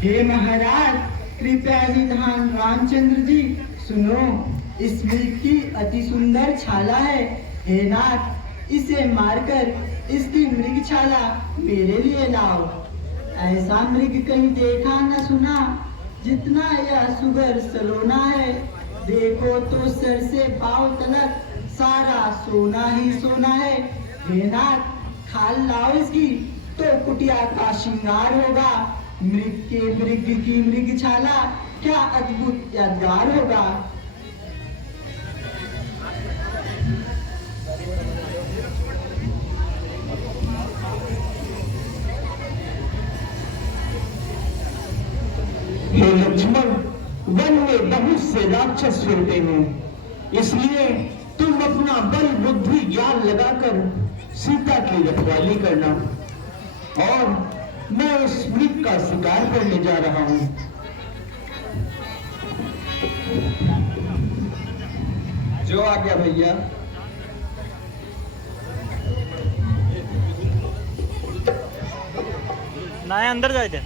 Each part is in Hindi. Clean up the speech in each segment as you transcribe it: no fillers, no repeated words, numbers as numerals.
हे महाराज, कृपया विधान रामचंद्र जी सुनो। इस मृग की अति सुंदर छाला है। हे नाथ, इसे मारकर इसकी मृग छाला मेरे लिए लाओ। ऐसा मृग कहीं देखा न सुना, जितना यह सुगर सलोना है। देखो तो सर से पांव तलक सारा सोना ही सोना है। हे नाथ, खाल लाओ इसकी तो कुटिया का श्रृंगार होगा। मृग की मृग छाला क्या अद्भुत यादगार होगा। हे लक्ष्मण, वन में बहुत से राक्षस फिरते हैं, इसलिए तुम अपना बल बुद्धि ज्ञान लगाकर सीता की रखवाली करना, और मैं इस मृग का शिकार करने जा रहा हूं। जो आ गया भैया। ना अंदर जाए थे।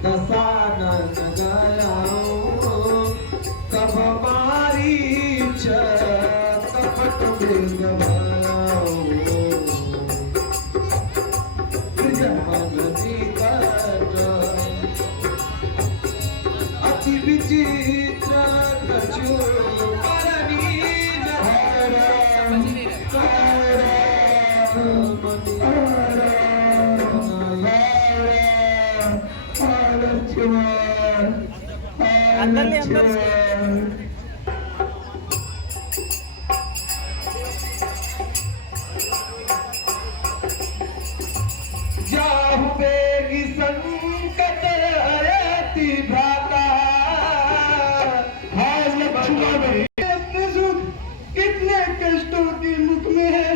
दसानन गयाओ कब मारीच कपट मृग भयाओ। जमन निकट अति विचित्र कछु अंदर ले अंदर जाहु बेगी संकट अति भ्राता। हाय लक्ष्मण, अपने सुख कितने कष्टों के मुख में है।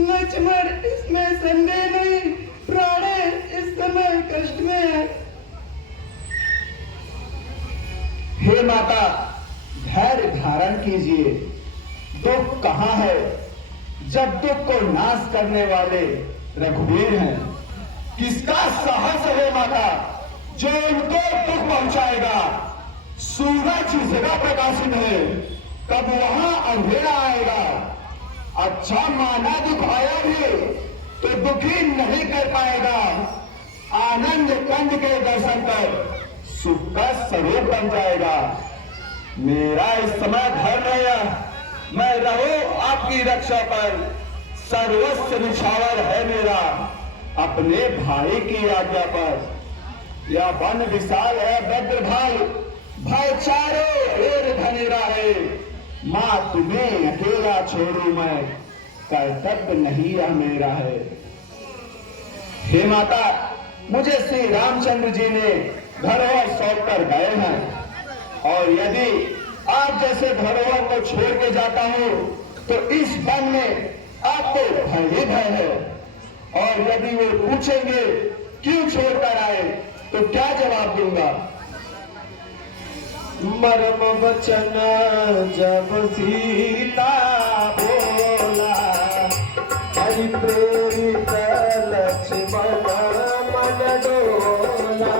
लक्ष्मण, इसमें संदेह नहीं, प्राणें इस समय कष्ट में है। हे माता, धैर्य धारण कीजिए। दुख कहाँ है, जब दुख को नाश करने वाले रघुवीर हैं। किसका साहस है माता, जो उनको दुख पहुंचाएगा। सूरज की जगह प्रकाशित है, कब वहां अंधेरा आएगा। अच्छा माना दुख आया भी तो दुखी नहीं कर पाएगा। आनंद कंद के दर्शन कर सुख का स्वरूप बन जाएगा। मेरा इस समय धर्म है, मैं रहूं आपकी रक्षा पर। सर्वस्व निछावर है मेरा अपने भाई की आज्ञा पर। यह वन विशाल है भद्र भाई, भाई चारों ओर घनेरा है। मां तुम्हें अकेला छोड़ू मैं, कर्तव्य नहीं यह मेरा है। हे माता, मुझे श्री रामचंद्र जी ने धरोहर सौंप कर गए हैं, और यदि आप जैसे धरोहर को छोड़ के जाता हूं तो इस वन में आपको भय ही भय है। और यदि वो पूछेंगे क्यों छोड़कर आए तो क्या जवाब दूंगा। मरम वचन जब सीता बोला, हरि प्रेरित लक्ष्मण मन डोला।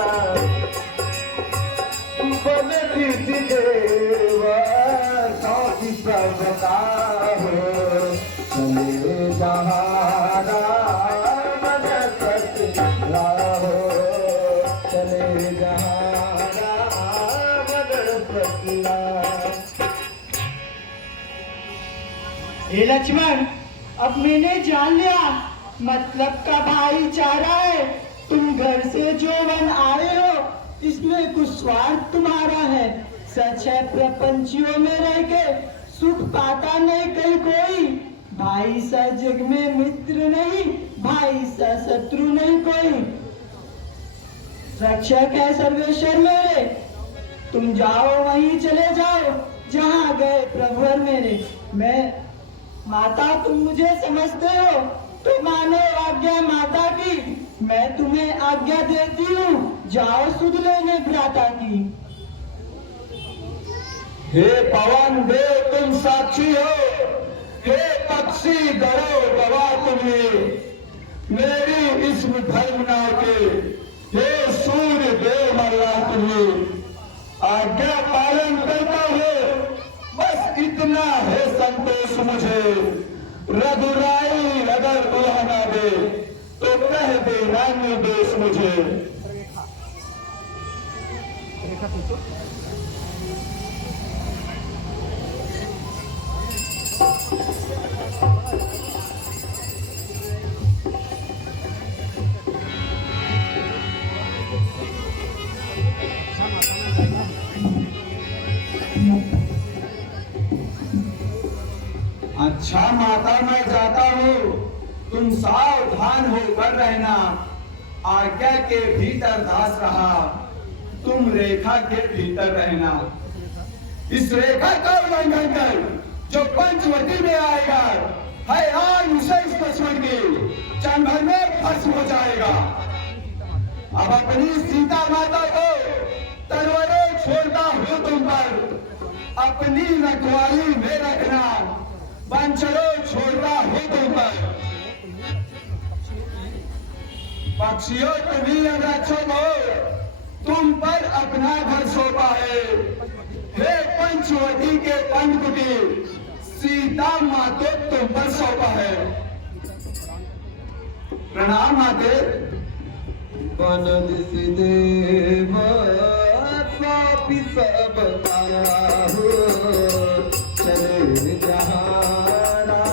बन रीति देव साथी सबका हो, चले जहारा मन सतला हो, चले जहारा मन सतला। हे लक्ष्मण, अब मैंने जान लिया मतलब का भाईचारा है। तुम घर से जो वन आए हो इसमें कुछ स्वार्थ तुम्हारा है। सच है प्रपंचियों में रह के सुख पाता नहीं कहीं कोई। भाई सा जग में मित्र नहीं, भाई सा शत्रु नहीं कोई। रक्षक है सर्वेश्वर मेरे, तुम जाओ वहीं चले जाओ जहाँ गए प्रभुवर मेरे। मैं माता, तुम मुझे समझते हो तो मानो आज्ञा माता की। मैं तुम्हें आज्ञा देती हूँ, जाओ सुध लेने भ्राता की। हे पवन देव तुम साक्षी हो, हे पक्षी गरो गवा तुम्हें। मेरी इसम धर्मना के हे सूर्य देव मल्ला तुम्हें आज्ञा पालन करता हो, बस इतना है संतोष मुझे। रघुराई अगर दुल्हा ना दे तो कह देना निर्देश मुझे। अच्छा माता, मैं जाता हूँ, तुम सावधान होकर रहना। आज्ञा के भीतर दास रहा, तुम रेखा के भीतर रहना। इस रेखा का उल्लंघन कर जो पंचवटी में आएगा, है आज उसे इस दुश्मन की क्षण भर में भस्म हो जाएगा। अब अपनी सीता माता को तलवारें छोड़ता हूँ तुम पर, अपनी रखवाली में रखना। वंचलों छोड़ता हूँ तुम पर। पक्षियों तुम्ही रक्षक हो, तुम पर अपना घर सौंपा है। हे पंचवटी के पंचकुटी, सीता मातो तुम पर सौंपा है। प्रणाम माते। बनदिस देव सापि सब काहू, चले जहारा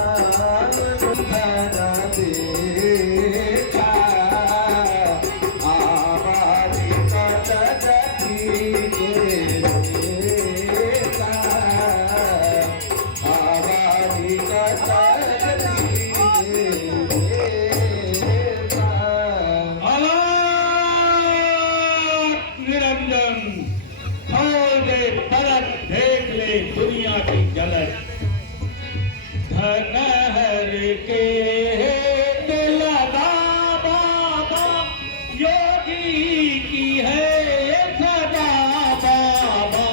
धरा देखा। आवाज़ कटकटी के देखा, आवाज़ कटकटी के देखा। निरंजन खोल दे पलक, देख ले दुनिया की झलक। धनहर के दिल लगा बाबा, योगी की है सदा बाबा।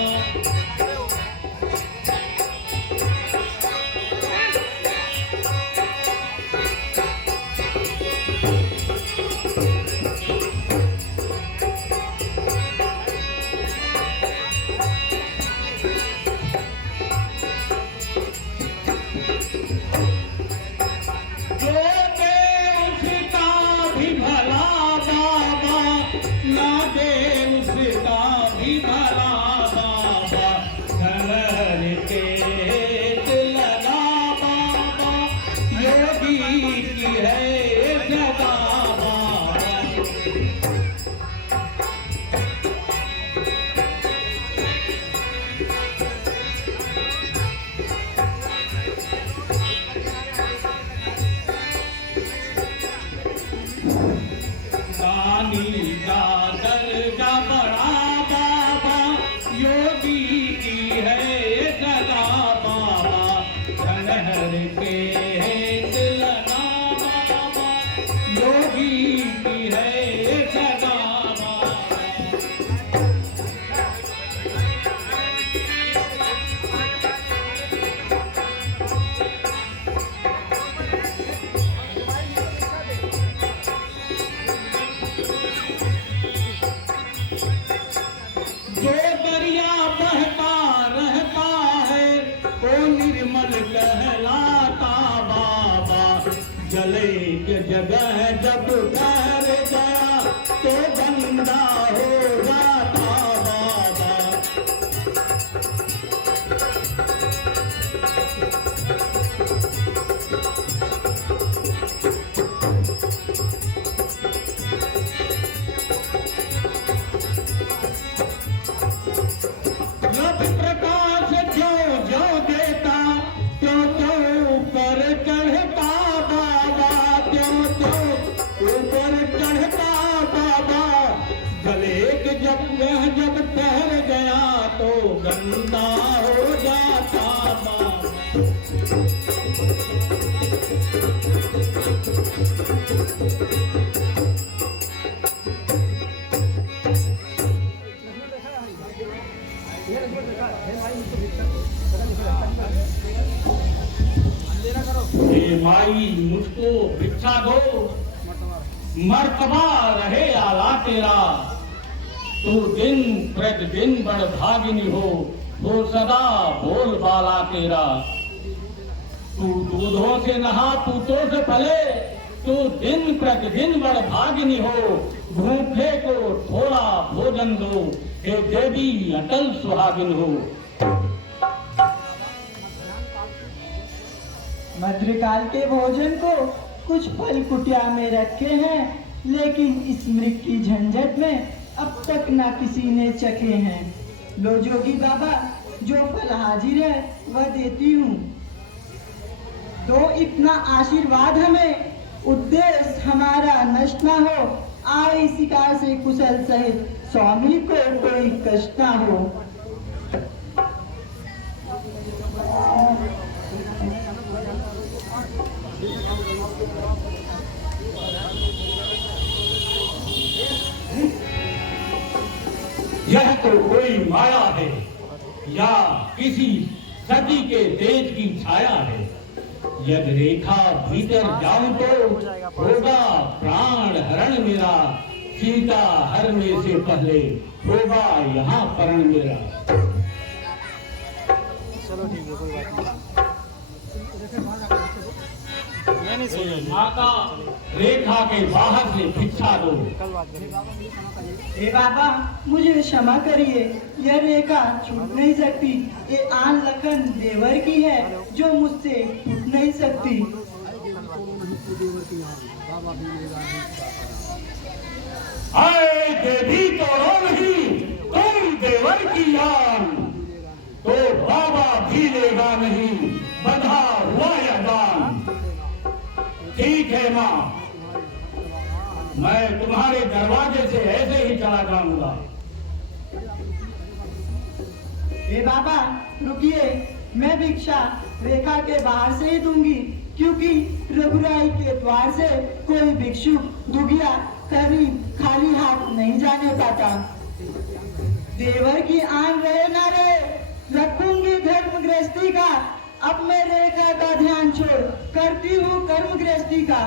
जगह जब ठहर गया तो गंदा हो जाता बाबा। जब प्रकाश जो जो देता त्यों त्यों ऊपर चढ़ता बाबा, त्यों त्यों ऊपर चढ़ता बाबा। गले के जब ठहर गया तो गंदा हो जाता बाबा। हे माई मुझको भिक्षा दो, मर्तबा रहे आला तेरा। तू दिन प्रतिदिन बड़ भागिनी हो सदा बोल बाला तेरा। तू दूधों से नहा पूतों से पले, तू दिन प्रतिदिन बड़ भागिनी हो। भूखे को थोड़ा भोजन दो, हे देवी अटल सुहागिन हो। मध्यकाल के भोजन को कुछ फल कुटिया में रखे हैं, लेकिन इस मृग की झंझट में अब तक ना किसी ने चखे हैं। लो जोगी बाबा, जो फल हाजिर है वह देती हूँ। तो इतना आशीर्वाद हमें, उद्देश्य हमारा नष्ट ना हो। आए शिकार से कुशल सहित स्वामी को कोई कष्ट ना हो। यह तो कोई माया है या किसी सती के तेज की छाया है। यदि रेखा भीतर जाऊं तो होगा प्राण हरण मेरा। सीता हरने से पहले होगा यहाँ परण मेरा। चलो ठीक है, कोई बात नहीं सोचा। माता रेखा के बाहर से भिक्षा दो। कल बात करेंगे। हे बाबा, मुझे क्षमा करिए, यह रेखा छूट नहीं सकती। ये आन लखन देवर की है जो मुझसे टूट नहीं सकती। आए देवी तोड़ो नहीं तुम देवर की आन, तो बाबा भी लेगा नहीं बंधा हुआ यह दान। ठीक है माँ, मैं तुम्हारे दरवाजे से ऐसे ही चला जाऊंगा। हे बाबा रुकिए, मैं भिक्षा रेखा के बाहर से ही दूंगी, क्योंकि रघुराई के द्वार से कोई भिक्षु दुगिया कभी खाली हाथ नहीं जाने पाता। देवर की आन रहे ना रहे, रखूंगी धर्म गृहस्थी का। अब मैं रेखा का ध्यान छोड़ करती हूँ कर्म गृहस्थी का।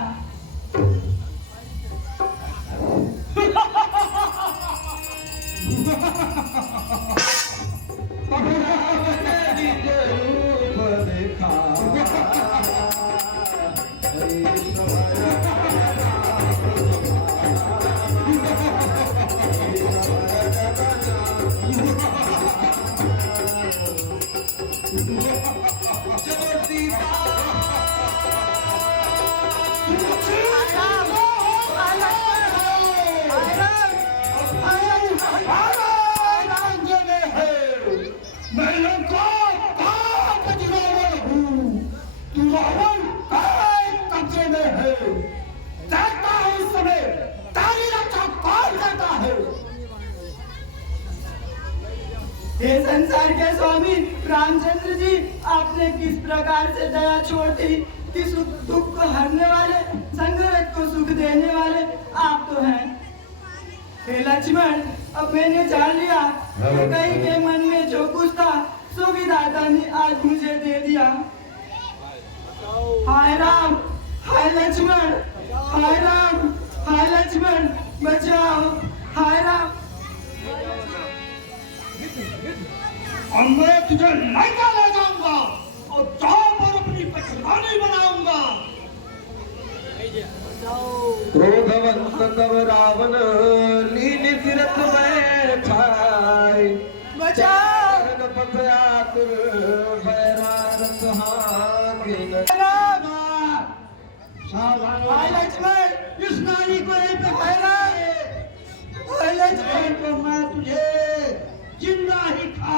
हे संसार के स्वामी रामचंद्र जी, आपने किस प्रकार से दया छोड़ दी कि दुख को हरने वाले, संघर्ष को सुख देने वाले आप तो हैं। हे लक्ष्मण, अब मैंने जान लिया कि कहीं के मन में जो कुछ था सो विधाता ने आज मुझे दे दिया। हाय राम, हाय लक्ष्मण, हाय राम, हाय लक्ष्मण, बचाओ, हाय राम। और मैं तुझे लड़का ले जाऊंगा और जाओ पर अपनी पटरानी बनाऊंगा। क्रोधवंत तब रावण लीन फिरत में छाय। बचाओ, पथ आतुर बैरारत हाकिन। हाय लक्ष्मण, इस नारी को यहीं पे ठहरा। हाय लक्ष्मण, को मैं तुझे जिंदा ही खा